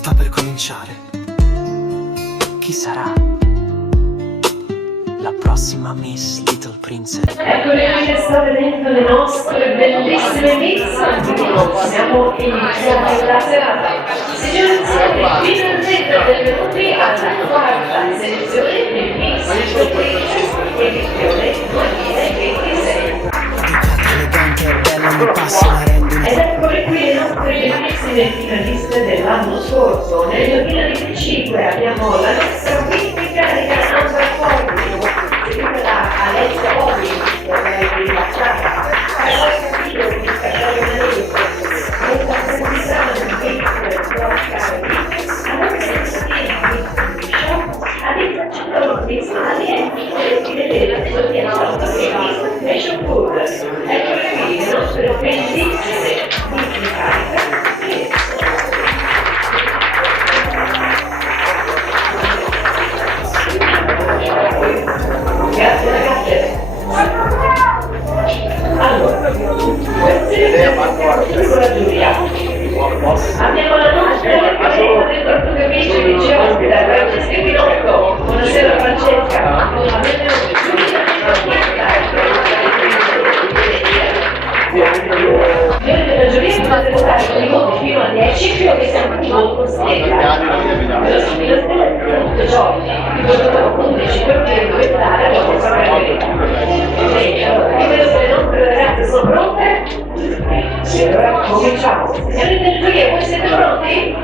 sta per cominciare. Chi sarà la prossima Miss Little Princess? Eccole qui che sta vedendo le nostre bellissime Miss. Siamo iniziati la serata. Signore e signori, finalmente benvenuti alla quarta selezione di Miss Little Princess edizione 2026. Elegante e bella, mi passa la rendita. Ed eccole qui le nostre bellissime finaliste dell'anno scorso. Nel 2025 abbiamo la nostra quinta carica Andra Forti, seguita da Alessia Obi, di Lazzara, Carlotta Pio di Casciaio Manese, questa grandissima di Porca Alessia Santini di Show, Alisa Cittadini, Alienti, e vedete, sostiene la Fashion Food. Eccole qui le nostre bellissime di carica. Grazie ragazze. Allora, con la giuria abbiamo la nostra Marina del Tortugamese che ci ospita, Francesca Pinotto. Buonasera Francesca. Noi della giuria potete votare con i voti fino a 10 fino a che siamo in voto stella. Nello stile stella è tutto giochi. Vi votiamo con 11 perché dovete dare la vostra priorità. Bene, allora, io vedo che le nostre ragazze sono pronte. Sì, allora cominciamo. Signori della giuria, voi siete pronti?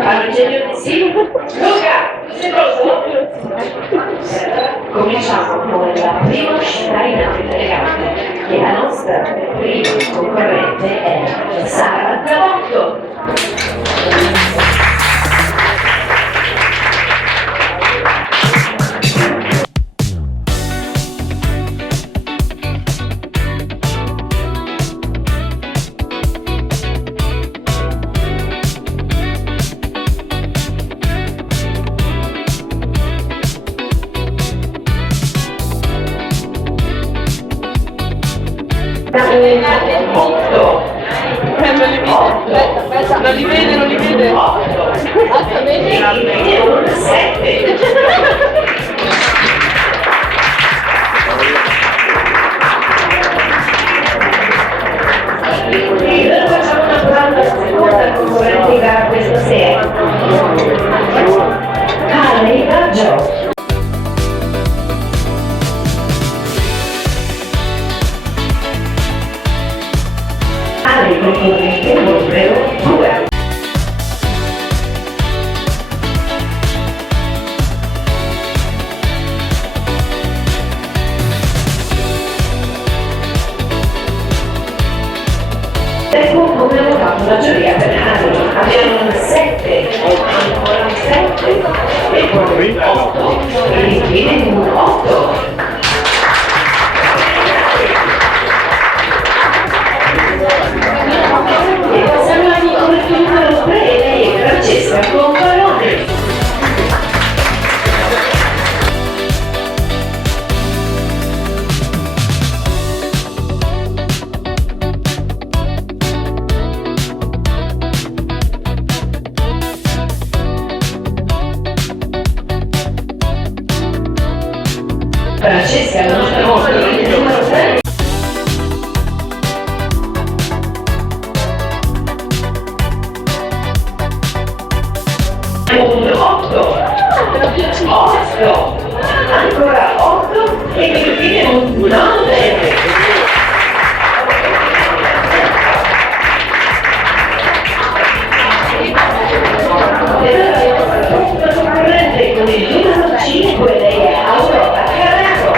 Allora, genio di sì. Luca, sei pronto? Cominciamo con la prima sciarina elegante. E la nostra prima concorrente è Sara Zavotto. Non li vede, non li vede. Un 7. Quindi noi facciamo una domanda alla seconda concorrente di gara questa sera. Aleida Gio. Ale concorrente numero 2. Ecco come ha votato la giuria per Ale. Abbiamo un 7, ancora un 7 e poi un 8 e infine un 8. Siamo al corretto numero 3 e lei è Francesca Comparone. Francesca, la nostra concorrente numero 3. Un 8, 8, ancora 8 e infine un 9. E allora la prossima concorrente con il numero 5, lei è Aurora Carraro.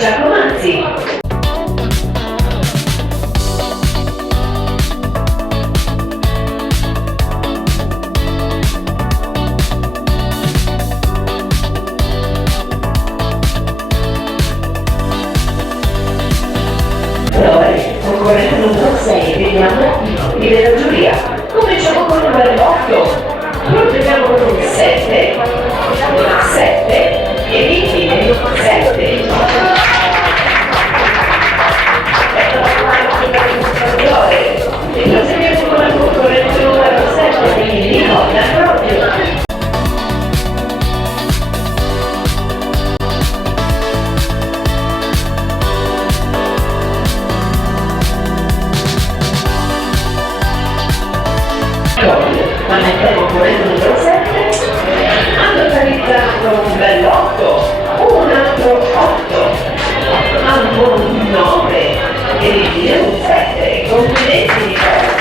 Giacomazzi. Concorrente numero 6, vediamo i della giuria. Cominciamo con il numero 8. Proseguiamo con il 7, 7 e infine 7. E proseguiamo con la concorrente numero 7, quindi Nicola proprio. Ma nel concorrente numero 7 hanno realizzato un bel 8, un altro 8, hanno un 9 e infine un 7. Complimenti Nicola.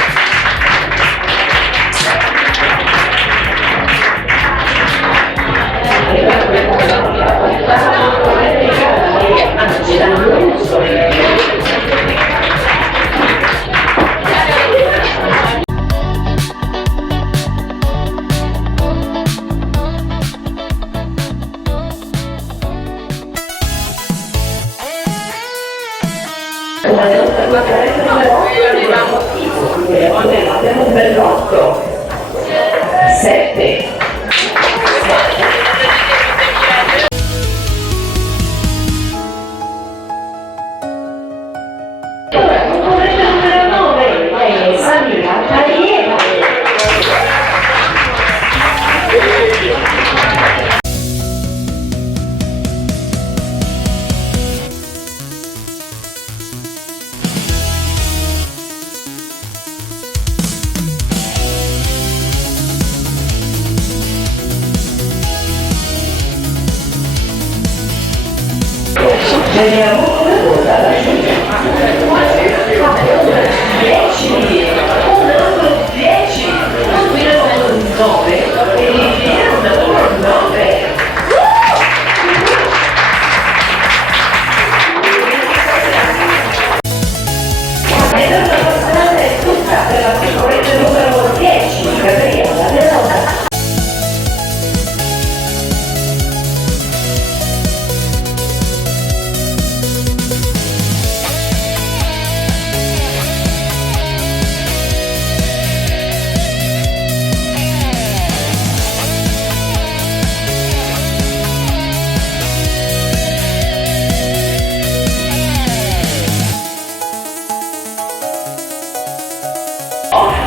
E per questa la concorrente Nicola, anzi danno gusto. Abbiamo un bel 8, 7, ora concorrente numero 9 è Samira Tariera. Vediamo come vota la giuria. 10, un altro 10, combinato con 9 e infine un altro 9. E la passata è tutta per la concorrente numero 10, Gabriella Verona.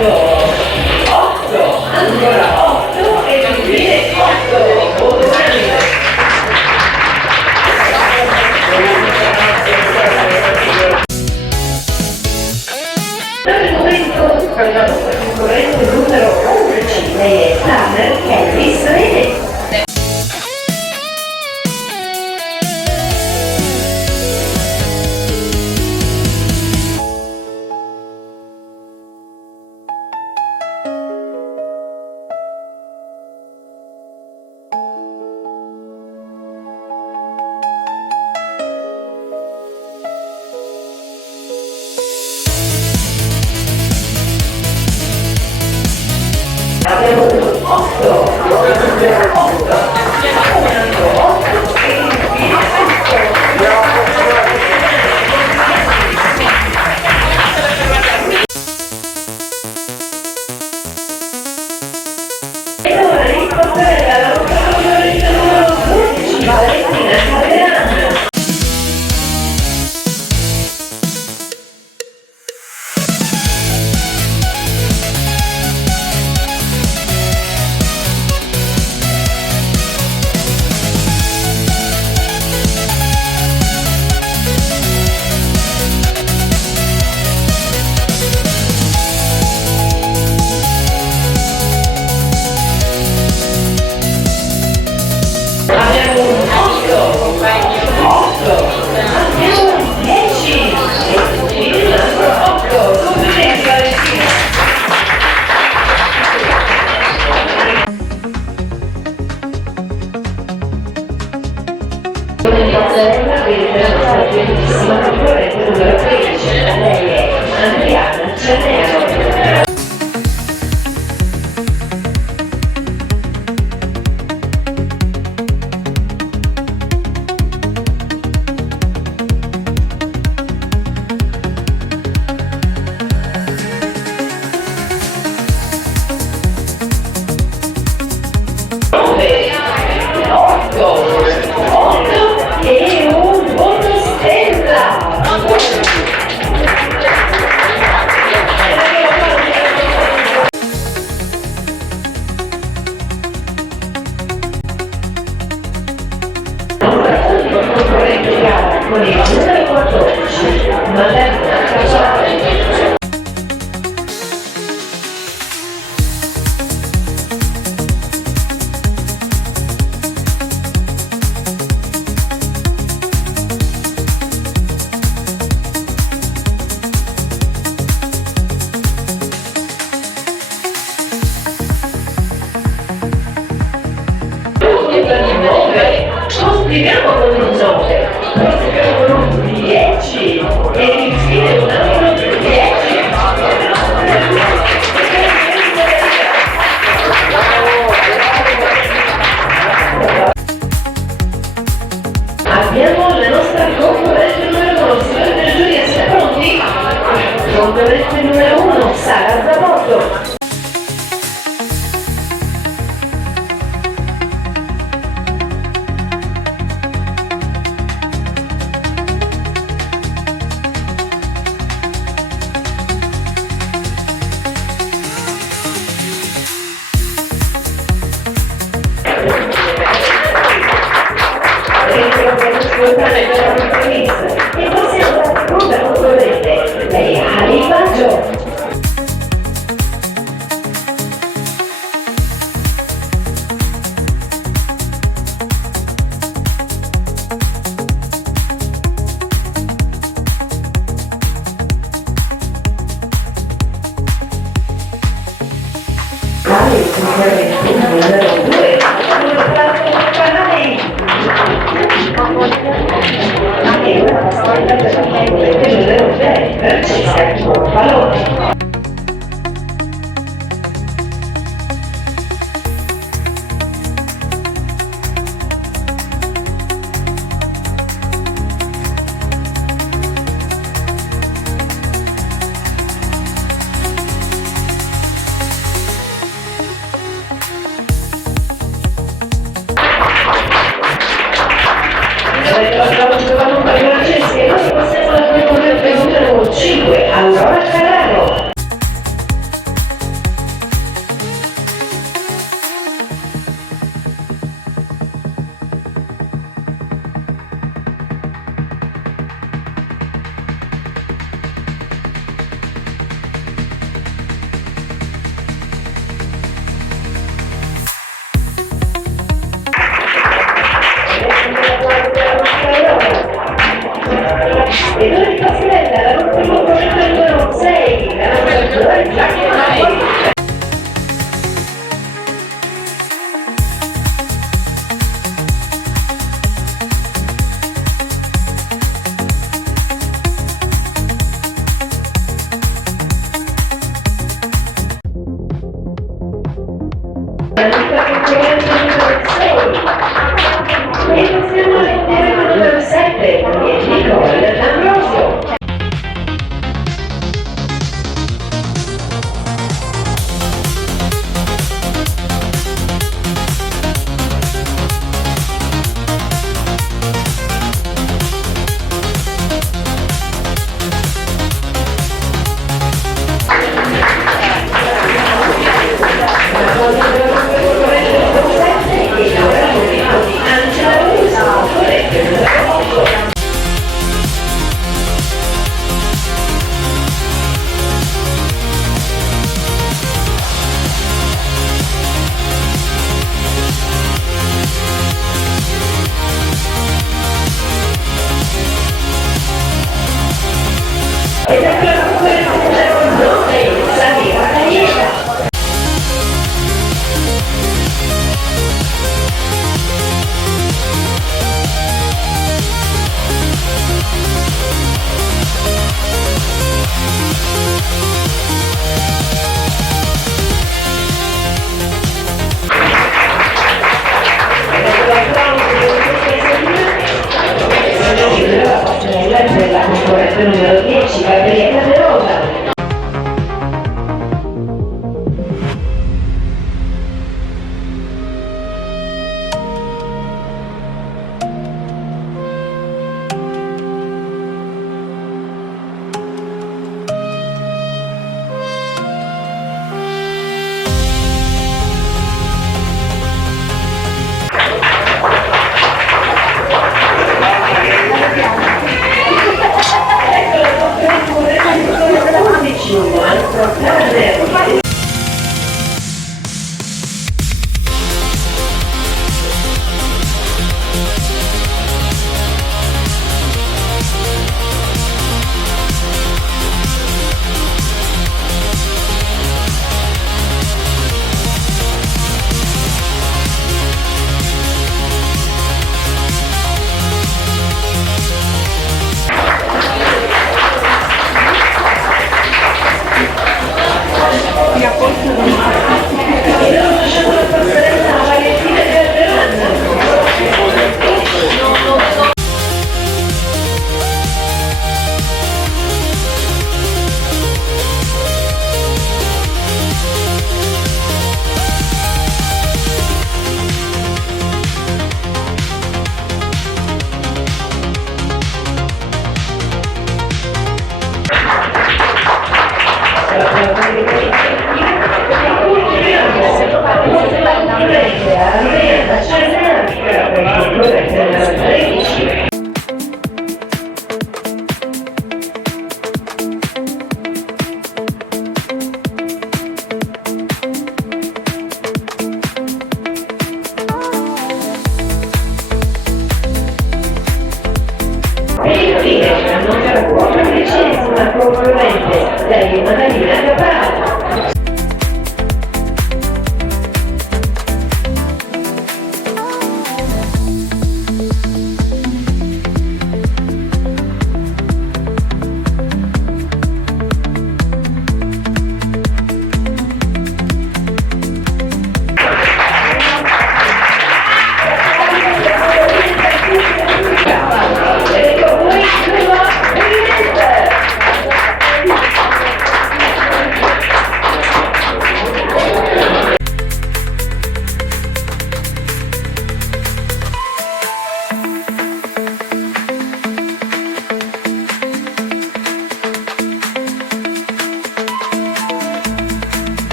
Otto, ancora 8 e infine 8. Dal momento parliamo con il concorrente numero 11, lei è Tanner Elvis Rene. Abbiamo 8 bellissima concorrente numero 13, lei è Adriana Cernero. Otto e un voto stella. Concorrente gara con il numero 14, Madonna Casale. Proseguiamo con un 9, proseguiamo con un 10 e infine un numero 10. Abbiamo la nostra concorrente numero 1, signore del giuria, siete pronti? Concorrente numero 1, Sara Zavolto. E possiamo la seconda concorrente, lei è Ali Baggio. Ali concorrente numero 2, numero 4 canali. E ora la storia della concorrente numero 3, Francesca Corpalone. Noi possiamo la concorrente numero 5, Aurora Carraro.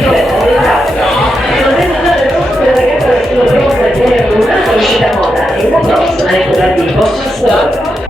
Non è notare proprio che la ragazza del suo pronta tiene un'altra uscita moda e una prossima è quella di Bossa Storia.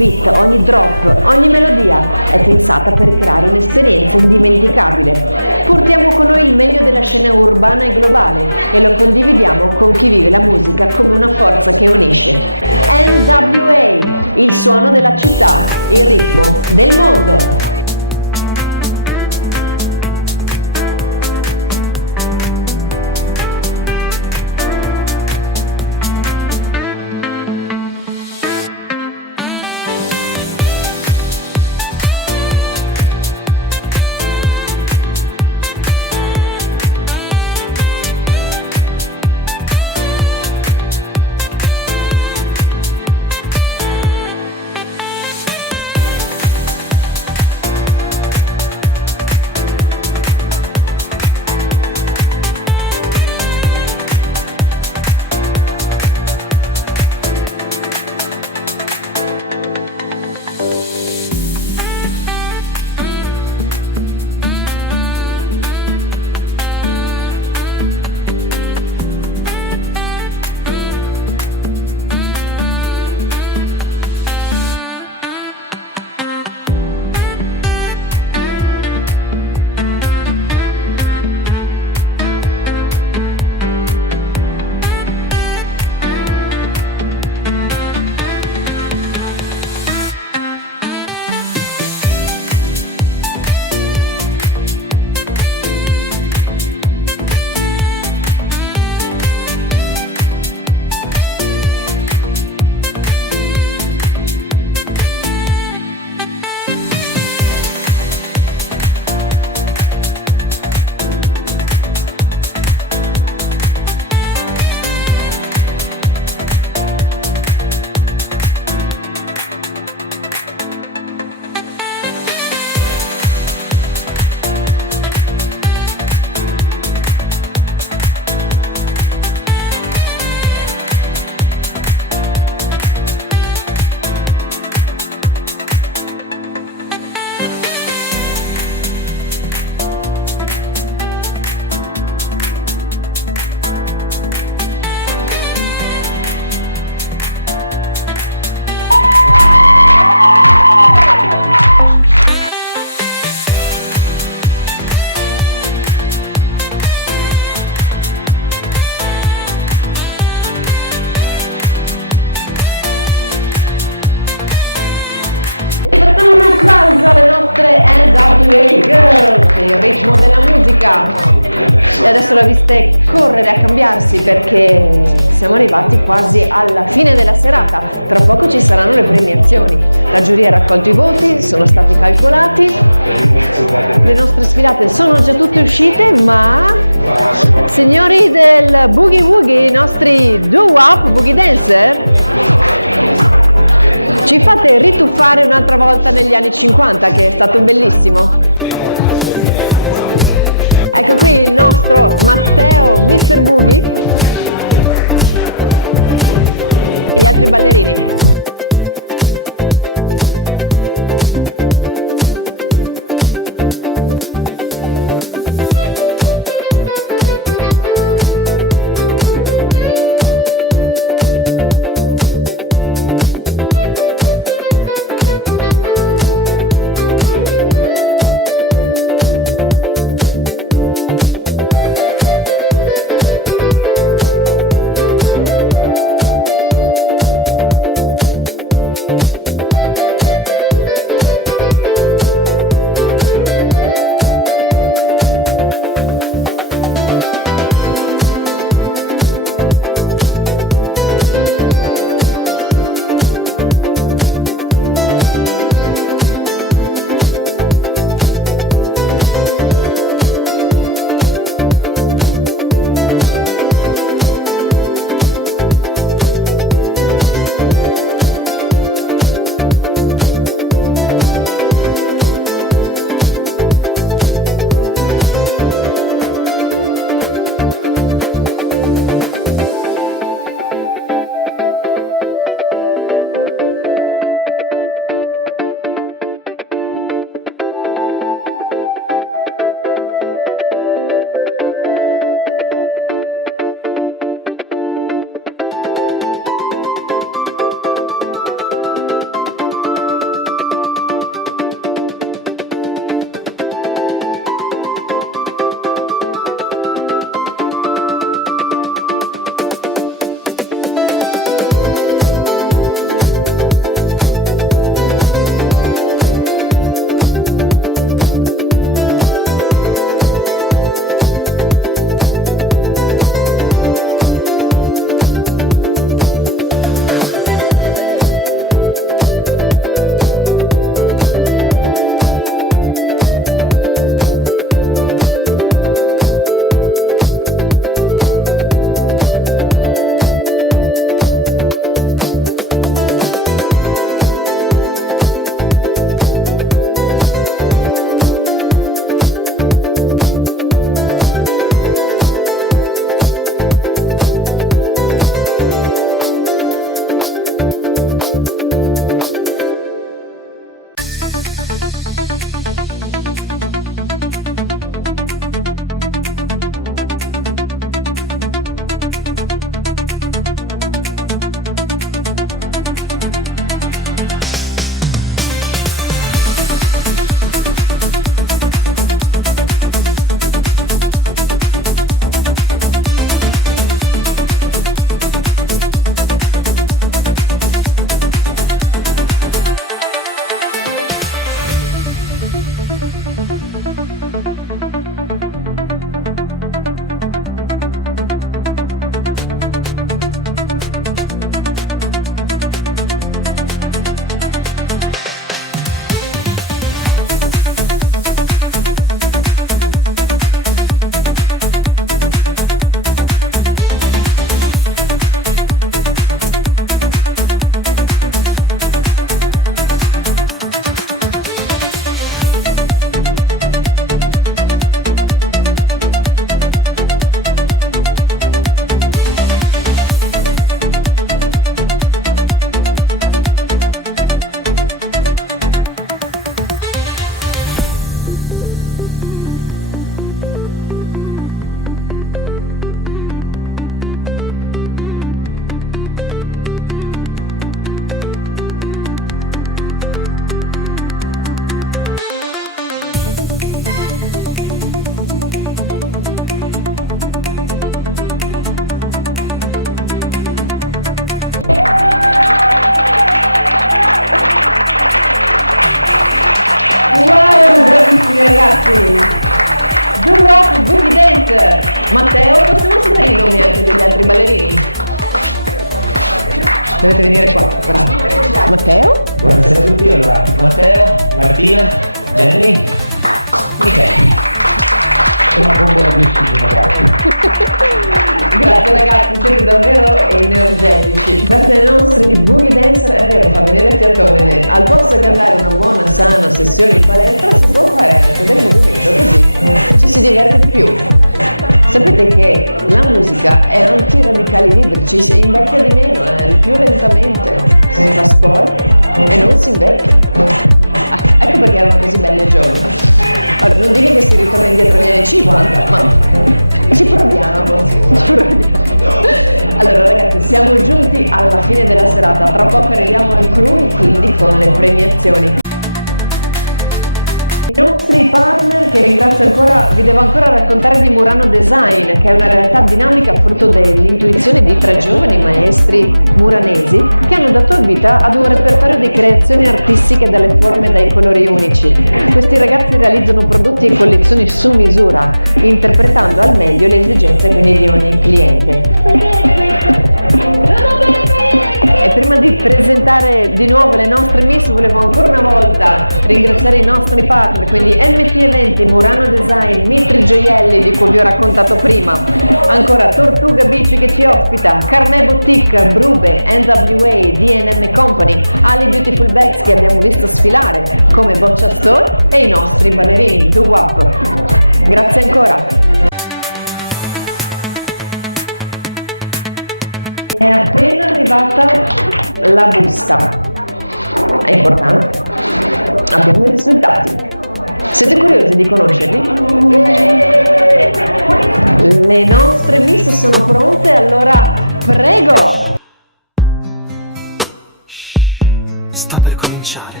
sta per cominciare.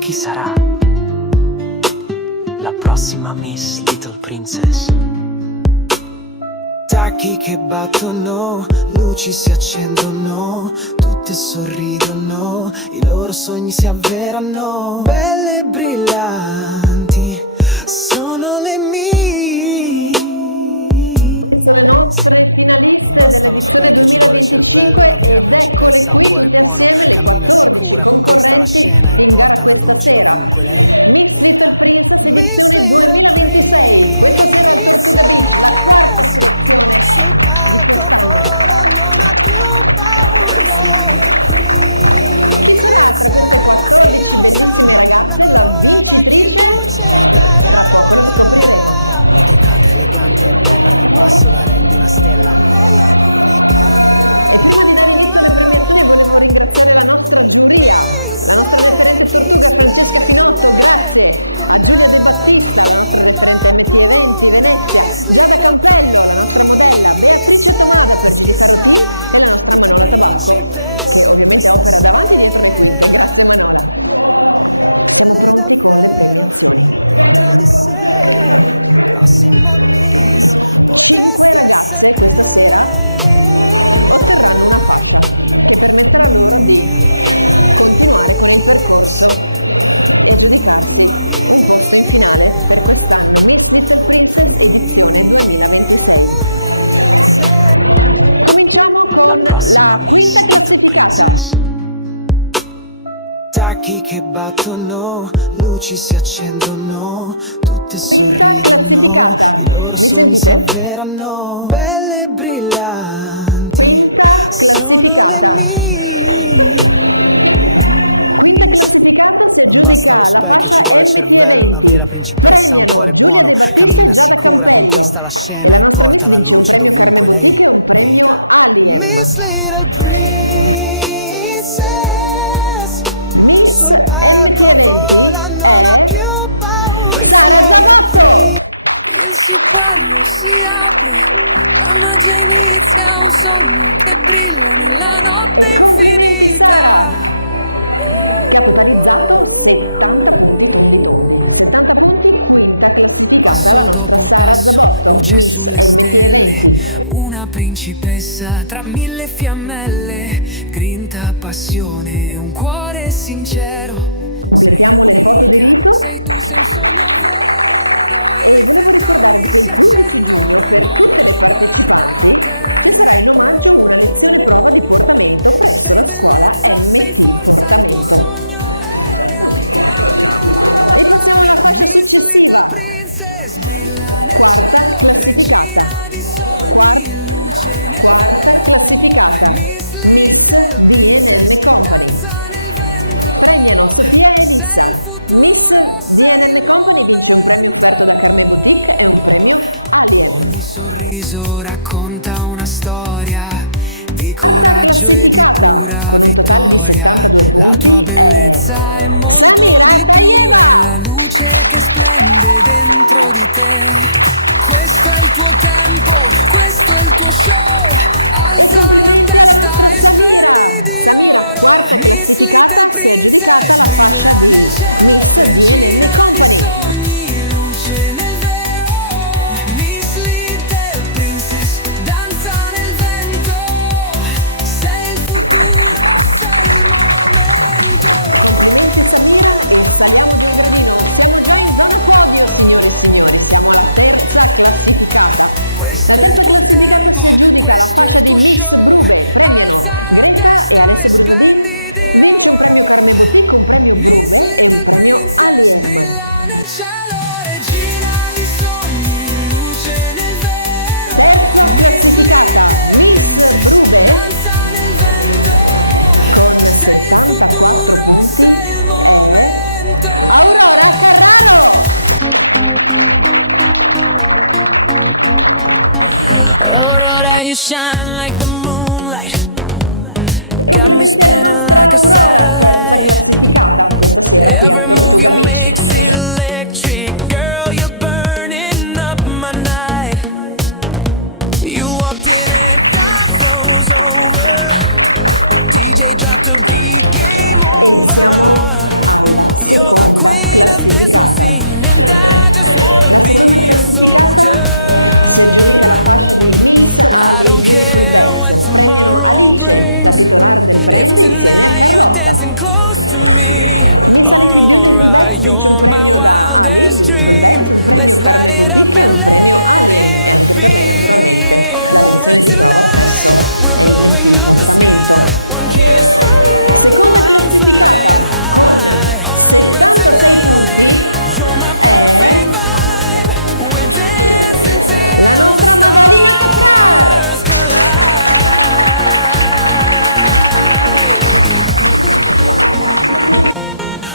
Chi sarà la prossima Miss Little Princess? Tacchi che battono, luci si accendono, tutte sorridono, i loro sogni si avverano. Belle e brillanti sono le Miss. Non basta lo specchio, ci vuole il cervello, una vera principessa, un cuore buono. Cammina sicura, conquista la scena e porta la luce dovunque lei veda. Miss Little Princess, sul palco vola, non ha più paura. Miss Little Princess, chi lo sa, la corona va a chi luce darà. Educata, elegante e bella, ogni passo la rende una stella. Lei è unica. Miss è chi splende con l'anima pura. Miss Little Princess, chi sarà? Tutte principesse questa sera, belle davvero dentro di sé. La prossima Miss potresti essere te. La prossima Miss Little Princess. Tacchi che battono, luci si accendono, tutte sorridono, i loro sogni si avverano. Belle e brillanti sono le Miss. Non basta lo specchio, ci vuole il cervello, una vera principessa, un cuore buono. Cammina sicura, conquista la scena e porta la luce dovunque lei veda. Miss Little Princess, sul palco vola, non ha più paura. Il sipario si apre, la magia inizia, un sogno che brilla nella notte infinita. Passo dopo passo, luce sulle stelle, una principessa tra mille fiammelle, grinta passione, un cuore sincero. Sei unica, sei tu, sei un sogno vero. I riflettori si accendono, il mondo guarda te. Sei bellezza, sei forza, il tuo sogno è realtà. Miss Little Princess brilla nel cielo, regina di sogni, luce nel vero. Miss Little Princess danza nel vento, sei il futuro, sei il momento. Ogni sorriso racconta una storia di coraggio e di pura vittoria. La tua bellezza è molto di più, è la luce che splende dentro di te. Questo è il tuo tempo, questo è il tuo show. Alza la testa e splendi di oro. Miss Little Princess brilla nel cielo, regina di sogni, luce nel vero. Miss Little Princess danza nel vento, sei il futuro, sei il momento. Questo è il tuo tempo, questo è il tuo show. Alza la testa e splendi di oro. Miss Little Princess brilla nel cielo, regina di sogni, luce nel vero. Miss Little Princess danza nel vento, sei il futuro, sei il momento. Aurora, you shine like the moonlight, got me spinning like a satellite. Every move you make's electric, girl, you're burning up my night. You walked in and time froze over, DJ dropped a beat, gave If tonight you're dancing close to me, Aurora, you're my wildest dream. Let's light it up and let it be. Aurora, tonight we're blowing up the sky. One kiss from you, I'm flying high. Aurora, tonight you're my perfect vibe. We're dancing till the stars collide.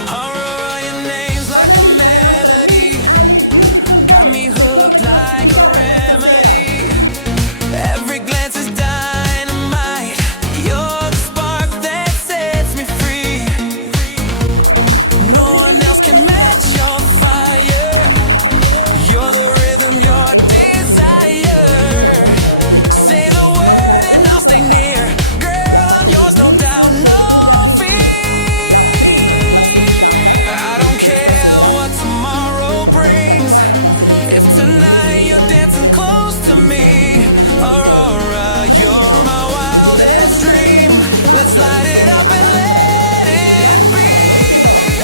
Aurora, your name's like a melody, got me hooked like a remedy. Every glance is dynamite. You're the spark that sets me free. No one else can match your fire. You're the rhythm, your desire. Say the word and I'll stay near. Girl, I'm yours, no doubt, no fear. I don't care what tomorrow brings. If tonight you're dancing close to me, Aurora, you're my wildest dream. Let's light it up and let it be.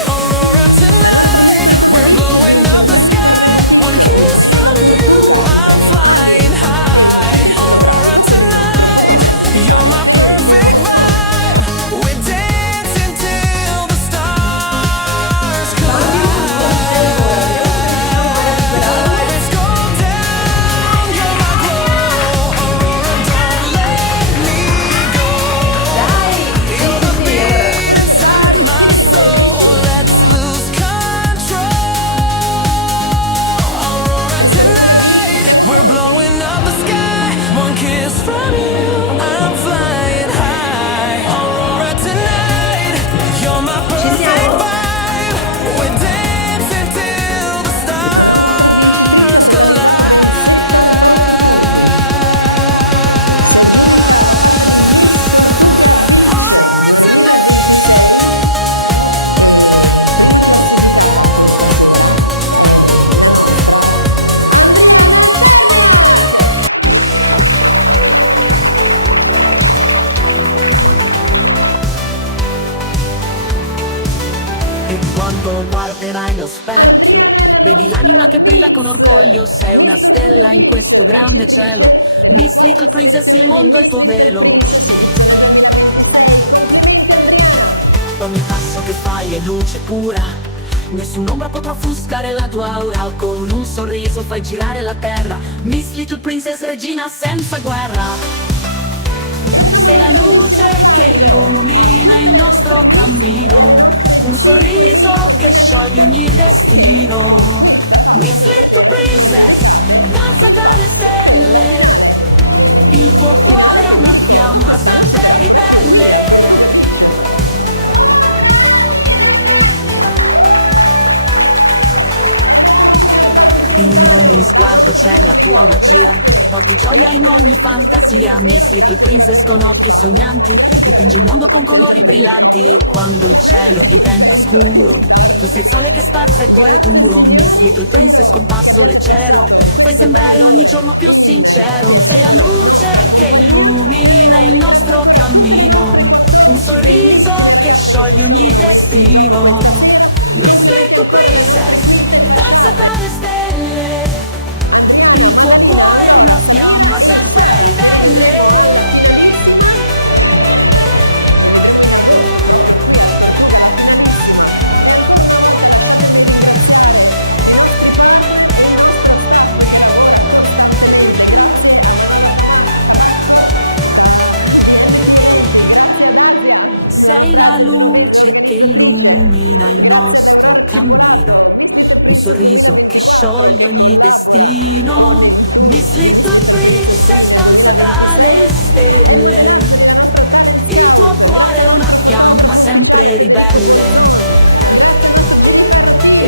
Aurora, tonight we're blowing up the sky. One kiss from you, I'm flying high. Aurora, tonight you're my perfect vibe. We're dancing till the stars collide. Let's go down, you're my glow. Aurora, don't let me go. You're the beat inside my soul. Let's lose control. Aurora, tonight we're blowing up the sky. One kiss from you, I'm flying high. Aurora, tonight you're my perfect vibe. We're dancing till the stars collide. Aurora, E quando guarderai lo specchio, vedi l'anima che brilla con orgoglio. Sei una stella in questo grande cielo. Miss Little Princess, il mondo è il tuo velo. Ogni passo che fai è luce pura. Nessun'ombra potrà offuscare la tua aura. Con un sorriso fai girare la terra. Miss Little Princess, regina senza guerra. Sei la luce che illumina il nostro cammino. Un sorriso che scioglie ogni destino. Miss Little Princess, danza tra le stelle. Il tuo cuore è una fiamma sempre ribelle. In ogni sguardo c'è la tua magia. Porti gioia in ogni fantasia. Miss Little Princess con occhi sognanti, dipingi il mondo con colori brillanti. Quando il cielo diventa scuro, tu sei il sole che spazza il cuore duro. Miss Little Princess con passo leggero, fai sembrare ogni giorno più sincero. Sei la luce che illumina il nostro cammino. Un sorriso che scioglie ogni destino. Miss Little Princess, danza tra le stelle. Il tuo cuore è una fiamma sempre ribelle. Sei la luce che illumina il nostro cammino. Un sorriso che scioglie ogni destino. Miss Little Princess, danza tra le stelle. Il tuo cuore è una fiamma sempre ribelle.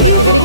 Il tuo